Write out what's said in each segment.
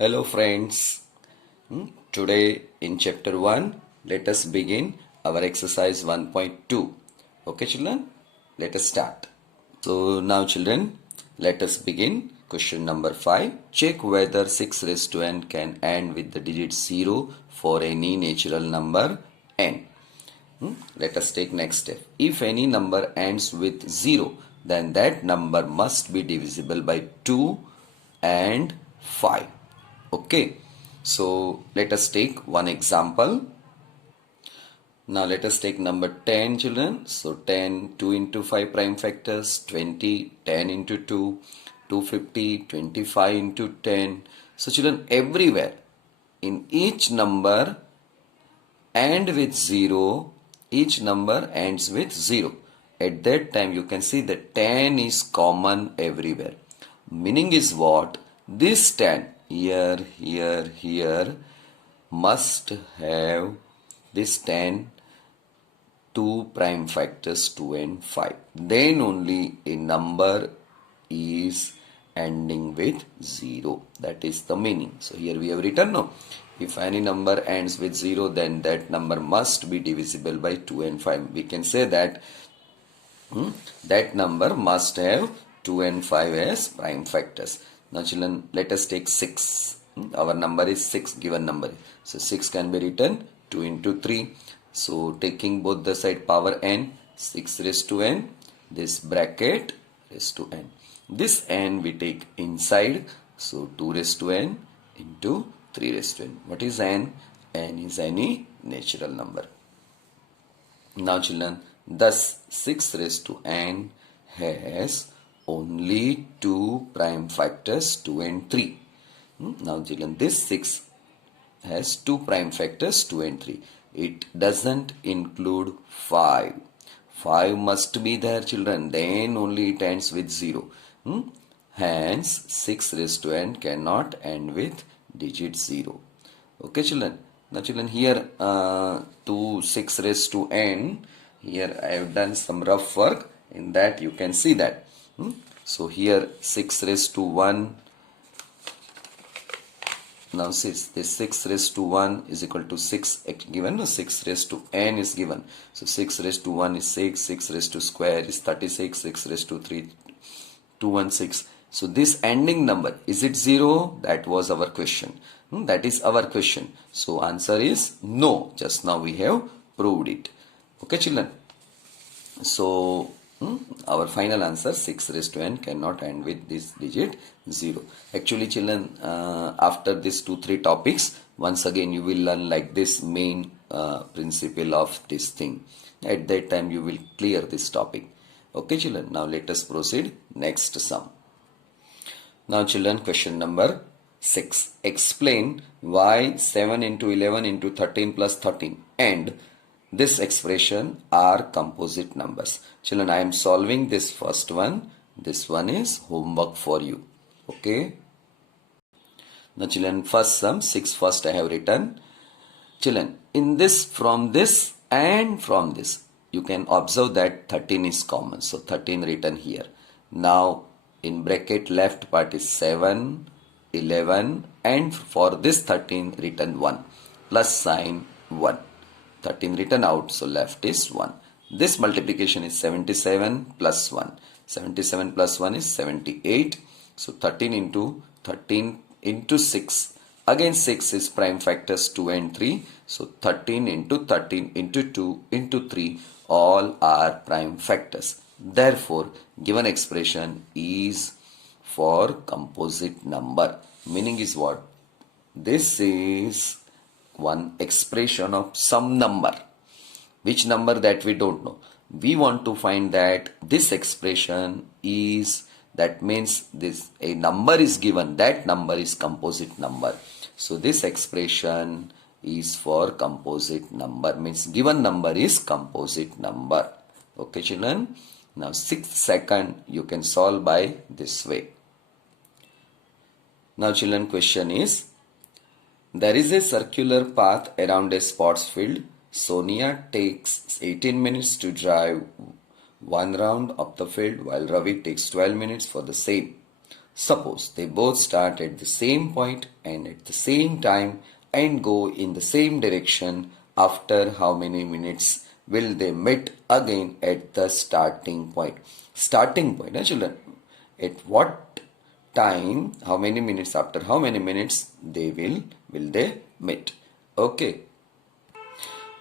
Hello friends. Today in chapter 1, let us begin our exercise 1.2. Okay children, let us start. So now children, let us begin question number 5. Check whether 6 raised to n can end with the digit 0 for any natural number n. Let us take next step. If any number ends with 0, then that number must be divisible by 2 and 5. Okay, so let us take one example. Now let us take number 10 children. So 10, 2 into 5 prime factors, 20, 10 into 2, 250, 25 into 10. So children, everywhere in each number and with 0, each number ends with 0. At that time you can see that 10 is common everywhere. Meaning is what? This 10 here must have this 10 2 prime factors 2 and 5. Then only a number is ending with 0. That is the meaning. So here we have written no. If any number ends with 0, then that number must be divisible by 2 and 5. We can say that that number must have 2 and 5 as prime factors. Now children, let us take 6. Our number is 6, given number. So 6 can be written 2 into 3. So taking both the side power n, 6 raised to n, this bracket raised to n. This n we take inside, so 2 raised to n into 3 raised to n. What is n? N is any natural number. Now children, thus 6 raised to n has only 2 prime factors 2 and 3. Now children, this 6 has 2 prime factors 2 and 3. It doesn't include 5. 5 must be there children, then only it ends with 0. Hence 6 raised to n cannot end with digit 0. Okay children. Now children, here to 6 raised to n, here I have done some rough work. In that you can see that. So here 6 raised to 1. Now this 6 raised to 1 is equal to 6 given. No, 6 raised to n is given. So 6 raised to 1 is 6. 6 raised to square is 36. 6 raised to 3, 216. So this ending number, is it 0? That was our question. That is our question. So answer is no. Just now we have proved it. Okay children. So our final answer 6 raised to n cannot end with this digit 0. Actually children, after these 2-3 topics, once again you will learn like this main principle of this thing. At that time you will clear this topic. Okay children, now let us proceed next sum. Now children, question number 6. Explain why 7 into 11 into 13 plus 13 and this expression are composite numbers. Children, I am solving this first one. This one is homework for you. Okay. Now children, first sum 6 first I have written. Children, in this, from this and from this, you can observe that 13 is common. So 13 written here. Now in bracket left part is 7, 11 and for this 13 written 1 plus sign 1. 13 written out, so left is 1. This multiplication is 77 plus 1. 77 plus 1 is 78. So 13 into 6. Again 6 is prime factors 2 and 3. So 13 into 2 into 3 all are prime factors. Therefore, given expression is for composite number. Meaning is what? This is one expression of some number. Which number, that we don't know. We want to find that this expression is, that means this a number is given, that number is composite number. So this expression is for composite number, means given number is composite number. Okay children. Now 6th second you can solve by this way. Now children, question is, there is a circular path around a sports field. Sonia takes 18 minutes to drive one round of the field while Ravi takes 12 minutes for the same. Suppose they both start at the same point and at the same time and go in the same direction. After how many minutes will they meet again at the starting point? Starting point, children. At what time, how many minutes, after how many minutes will they meet? Okay.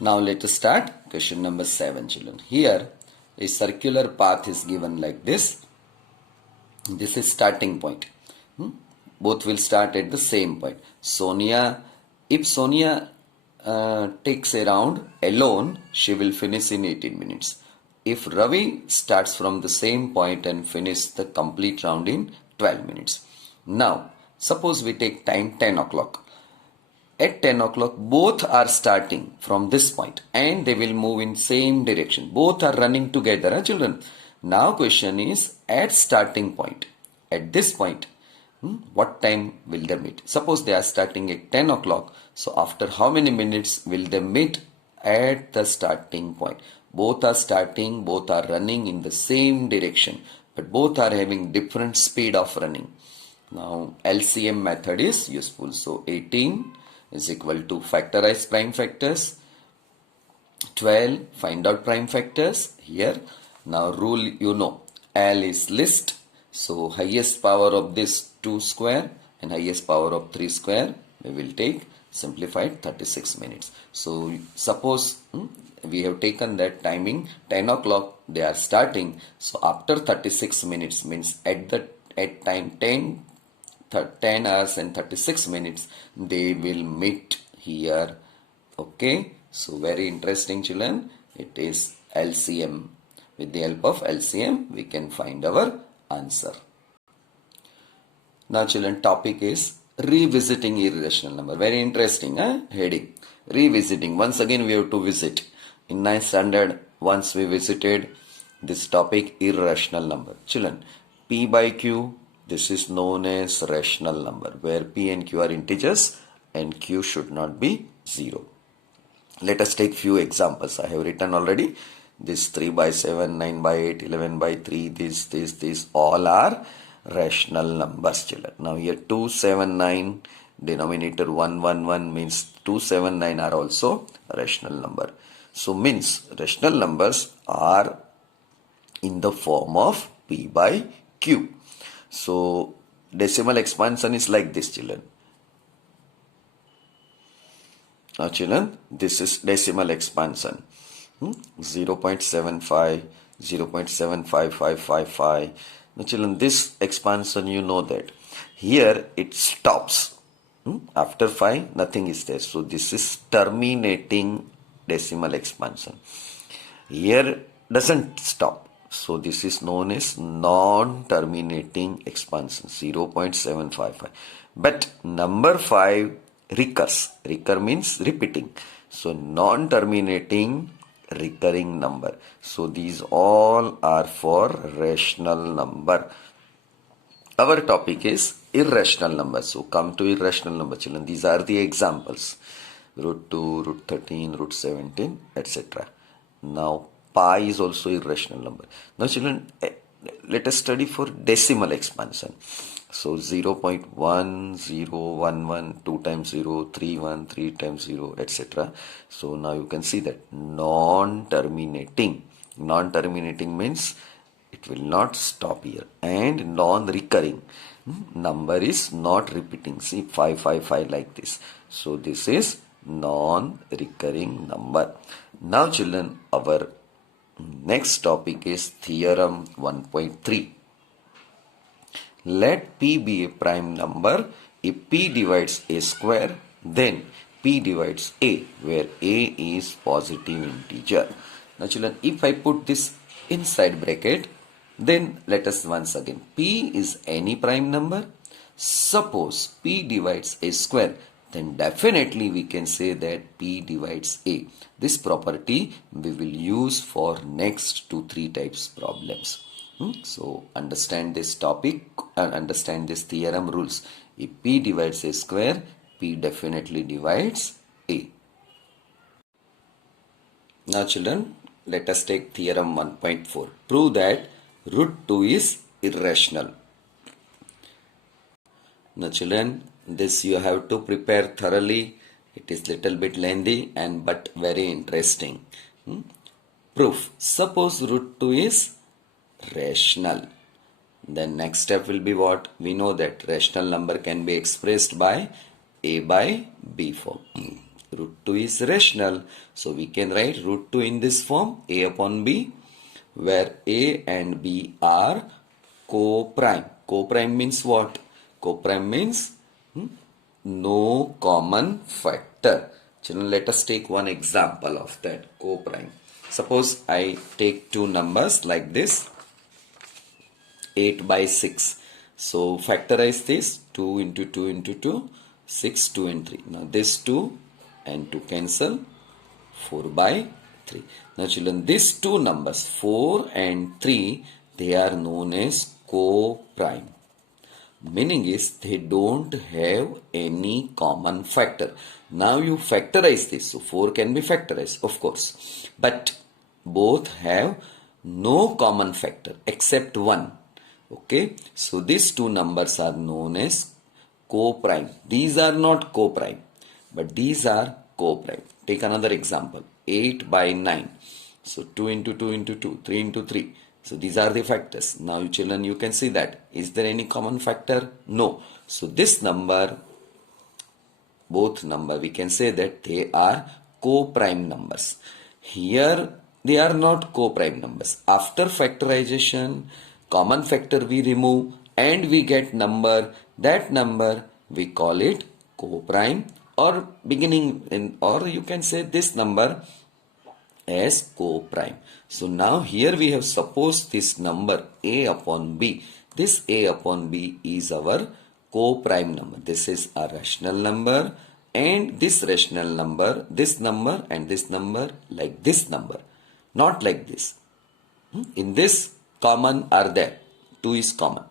Now let us start question number 7, children. Here a circular path is given like this. This is starting point. Both will start at the same point. If Sonia takes a round alone, she will finish in 18 minutes. If Ravi starts from the same point and finish the complete round in 12 minutes. Now, suppose we take time 10 o'clock. At 10 o'clock, both are starting from this point and they will move in same direction. Both are running together, children. Now question is, at starting point, at this point, what time will they meet? Suppose they are starting at 10 o'clock. So after how many minutes will they meet at the starting point? Both are starting, both are running in the same direction, but both are having different speed of running. Now LCM method is useful. So 18 is equal to factorize prime factors. 12, find out prime factors here. Now rule you know, L is list. So highest power of this 2 square and highest power of 3 square, we will take simplified 36 minutes. So suppose we have taken that timing 10 o'clock they are starting. So after 36 minutes means at time 10 hours and 36 minutes they will meet here. Okay, so very interesting, children. It is LCM. With the help of LCM we can find our answer. Now children, topic is revisiting irrational number. Very interesting heading. Revisiting. Once again we have to visit. In 9th standard, once we visited this topic, irrational number. Children, P by Q, this is known as rational number, where P and Q are integers and Q should not be 0. Let us take few examples. I have written already. This 3 by 7, 9 by 8, 11 by 3, these all are rational numbers, children. Now here 279, denominator 111 means 279 are also rational number. So means rational numbers are in the form of P by Q. So decimal expansion is like this, children. Now children, this is decimal expansion. 0.75, 0.75555. Now children, this expansion, you know that here it stops. After 5 nothing is there. So this is terminating decimal expansion. Here doesn't stop. So this is known as non-terminating expansion, 0.755. But number 5 recurs. Recur means repeating. So non-terminating recurring number. So these all are for rational number. Our topic is irrational number. So come to irrational number, children. These are the examples. Root 2, root 13, root 17, etc. Now pi is also irrational number. Now children, let us study for decimal expansion. So 0.1011, 2 times 0, 3 1, 3 times 0, etc. So now you can see that non-terminating. Non-terminating means it will not stop here, and non-recurring. Number is not repeating. See 555 like this. So this is non-recurring number. Now children, our next topic is Theorem 1.3. Let P be a prime number. If P divides A square, then P divides A, where A is positive integer. Now children, if I put this inside bracket, then let us once again, P is any prime number. Suppose P divides A square, then definitely we can say that P divides A. This property we will use for next 2-3 types problems. So understand this topic and understand this theorem rules. If P divides A square, P definitely divides A. Now children, let us take theorem 1.4. Prove that root 2 is irrational. Now children, this you have to prepare thoroughly. It is little bit lengthy and but very interesting. Proof. Suppose root 2 is rational. Then next step will be what? We know that rational number can be expressed by a by b form. Root 2 is rational. So we can write root 2 in this form, a upon b, where a and b are co-prime. Co-prime means what? Co-prime means no common factor. Children, let us take one example of that co-prime. Suppose I take two numbers like this, 8 by 6. So factorize this, 2 into 2 into 2, 6, 2 and 3. Now this 2 and 2 cancel, 4 by 3. Now children, these two numbers, 4 and 3, they are known as co-prime. Meaning is they don't have any common factor. Now you factorize this. So 4 can be factorized, of course. But both have no common factor except 1. Okay. So these two numbers are known as co-prime. These are not co-prime, but these are co-prime. Take another example. 8 by 9. So 2 into 2 into 2, 3 into 3. So these are the factors. Now children, you can see that. Is there any common factor? No. So this number, both number, we can say that they are co-prime numbers. Here they are not co-prime numbers. After factorization, common factor we remove and we get number. That number we call it co-prime, or beginning in, or you can say this number as co-prime. So now here we have supposed this number a upon b. This a upon b is our co-prime number. This is a rational number, and this rational number, this number and this number like this number, not like this. In this common are there, 2 is common.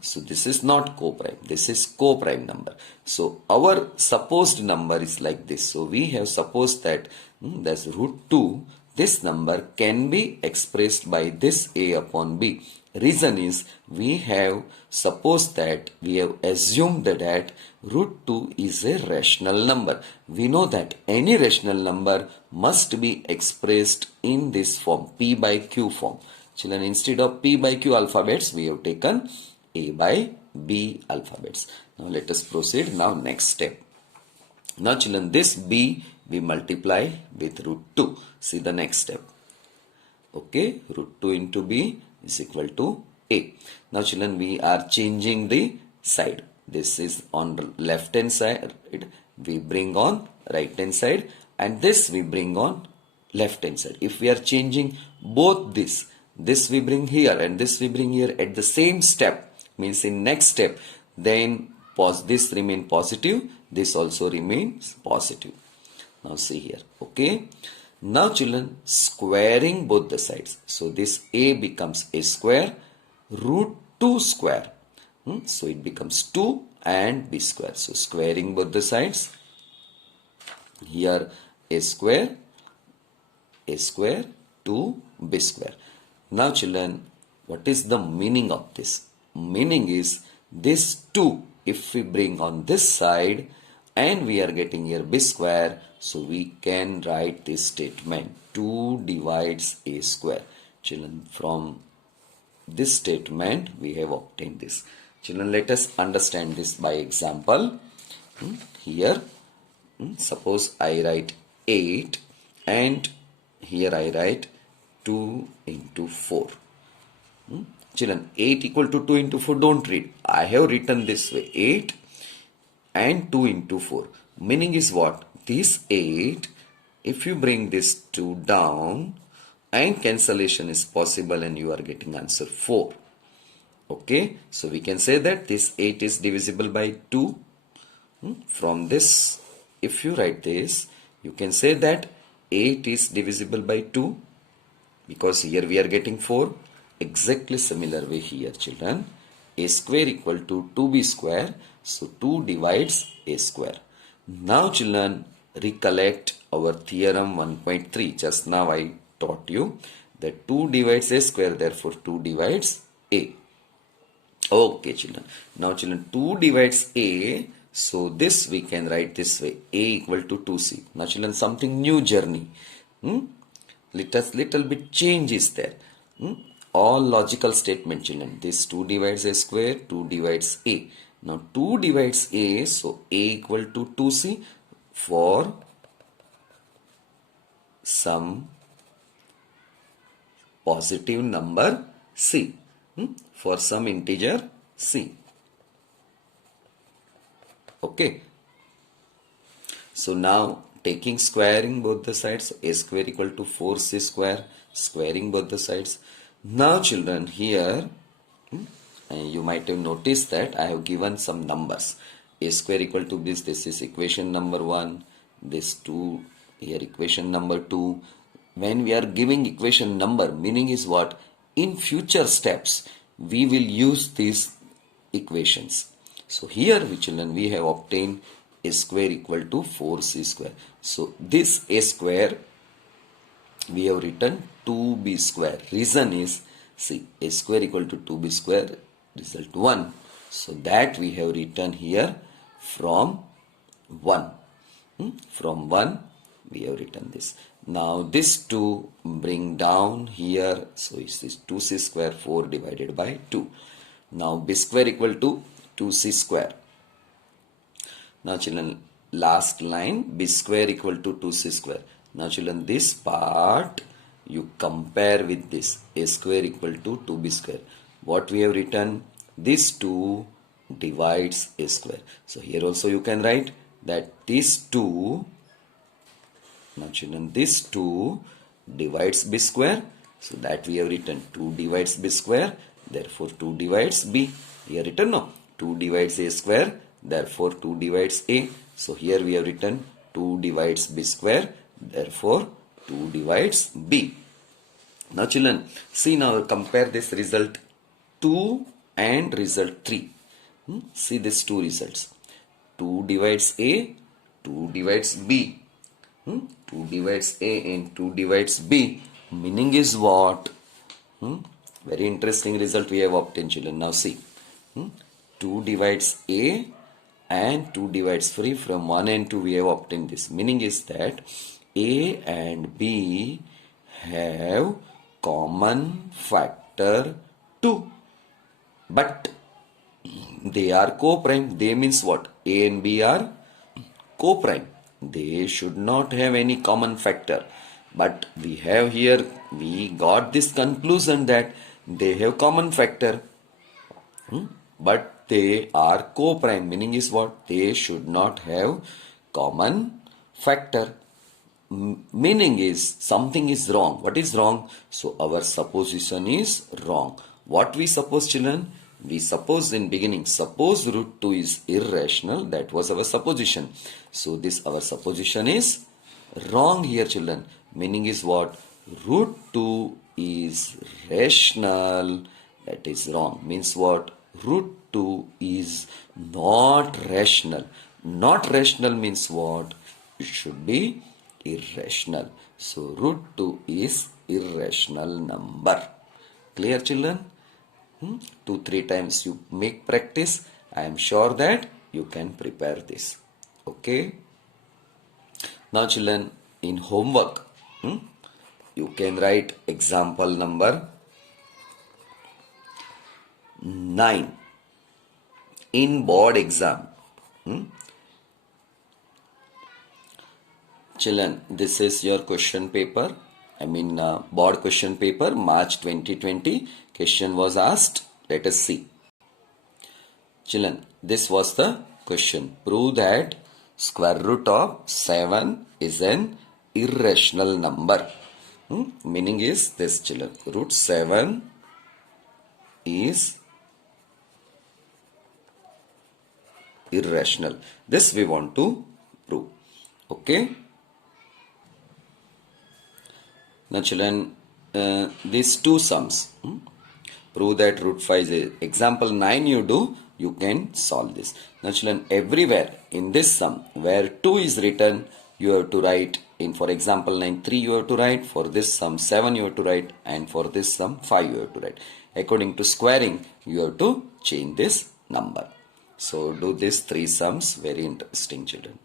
So this is not co-prime, this is co-prime number. So our supposed number is like this. So we have supposed that there's root 2, this number can be expressed by this a upon b. Reason is we have supposed that, we have assumed that root 2 is a rational number. We know that any rational number must be expressed in this form, p by q form. Children, instead of p by q alphabets, we have taken a by b alphabets. Now let us proceed. Now next step. Now children, this b we multiply with root 2. See the next step. Okay, root 2 into b is equal to a. Now children, we are changing the side. This is on the left hand side, we bring on right hand side, and this we bring on left hand side. If we are changing both this we bring here and this we bring here at the same step, means in next step, then this remain positive, this also remains positive. Now see here. Okay. Now children, squaring both the sides. So this a becomes a square, root 2 square. So it becomes 2 and b square. So squaring both the sides. Here a square, 2 b square. Now children, what is the meaning of this? Meaning is this 2, if we bring on this side and we are getting here b square, so we can write this statement, 2 divides a square. Children, from this statement we have obtained this. Children, let us understand this by example. Here, suppose I write 8 and here I write 2 into 4. Children, 8 equal to 2 into 4, don't read. I have written this way, 8 and 2 into 4. Meaning is what? This 8, if you bring this 2 down and cancellation is possible and you are getting answer 4. Okay, so we can say that this 8 is divisible by 2. From this, if you write this, you can say that 8 is divisible by 2 because here we are getting 4. Exactly similar way here, children. A square equal to 2b square. So 2 divides a square. Now children, recollect our theorem 1.3. Just now I taught you that 2 divides a square, therefore 2 divides a. Okay, children. Now, children, 2 divides A. So, this we can write this way. A equal to 2C. Now, children, something new journey. Little bit change is there. All logical statement, children. This 2 divides A square, 2 divides A. Now, 2 divides A. So, A equal to 2C for some positive number C. For some integer C. Okay. So now taking squaring both the sides, A square equal to 4C square, squaring both the sides. Now children, here you might have noticed that I have given some numbers. A square equal to this is equation number 1, this 2, here equation number 2. When we are giving equation number, meaning is what? In future steps, we will use these equations. So here, children, we have obtained A square equal to 4C square. So this A square, we have written 2B square. Reason is, see, A square equal to 2B square, result 1. So that we have written here from 1. From 1, we have written this. Now this 2 bring down here. So it's this 2C square, 4 divided by 2. Now B square equal to 2C square. Now children, last line, B square equal to 2C square. Now children, this part you compare with this, A square equal to 2B square. What we have written? This 2 divides A square. So here also you can write that this 2, now children, this 2 divides B square. So that we have written 2 divides B square. Therefore 2 divides B. Here written no. 2 divides A square. Therefore 2 divides A. So here we have written 2 divides B square. Therefore 2 divides B. Now children, see, now compare this result 2 and result 3. See these two results. 2 divides A, 2 divides B. 2 divides A and 2 divides B. Meaning is what? Very interesting result we have obtained, children. Now see. 2 divides A and 2 divides free. From 1 and 2 we have obtained this. Meaning is that A and B have common factor 2. But they are co-prime. They means what? A and B are co-prime. They should not have any common factor. But we have here, we got this conclusion that they have common factor. But they are co-prime. Meaning is what? They should not have common factor. Meaning is something is wrong. What is wrong? So our supposition is wrong. What we suppose, children? We suppose in beginning, suppose root 2 is irrational. That was our supposition. So this our supposition is wrong here, children. Meaning is what? Root 2 is rational. That is wrong. Means what? Root 2 is not rational. Not rational means what? It should be irrational. So root 2 is irrational number. Clear, children? 2-3 times you make practice. I am sure that you can prepare this. Okay. Now children, in homework, you can write example number 9 in board exam. Children, this is your question paper. Board question paper, March 2020. Question was asked. Let us see. Children, this was the question. Prove that square root of 7 is an irrational number. Meaning is this, children. Root 7 is irrational. This we want to prove. Okay. Now children, these two sums. Prove that root 5 is example 9 you do, you can solve this. Now children, everywhere in this sum where 2 is written, you have to write in, for example 9, 3 you have to write, for this sum 7 you have to write, and for this sum 5 you have to write. according to squaring, you have to change this number. So do these three sums, very interesting children.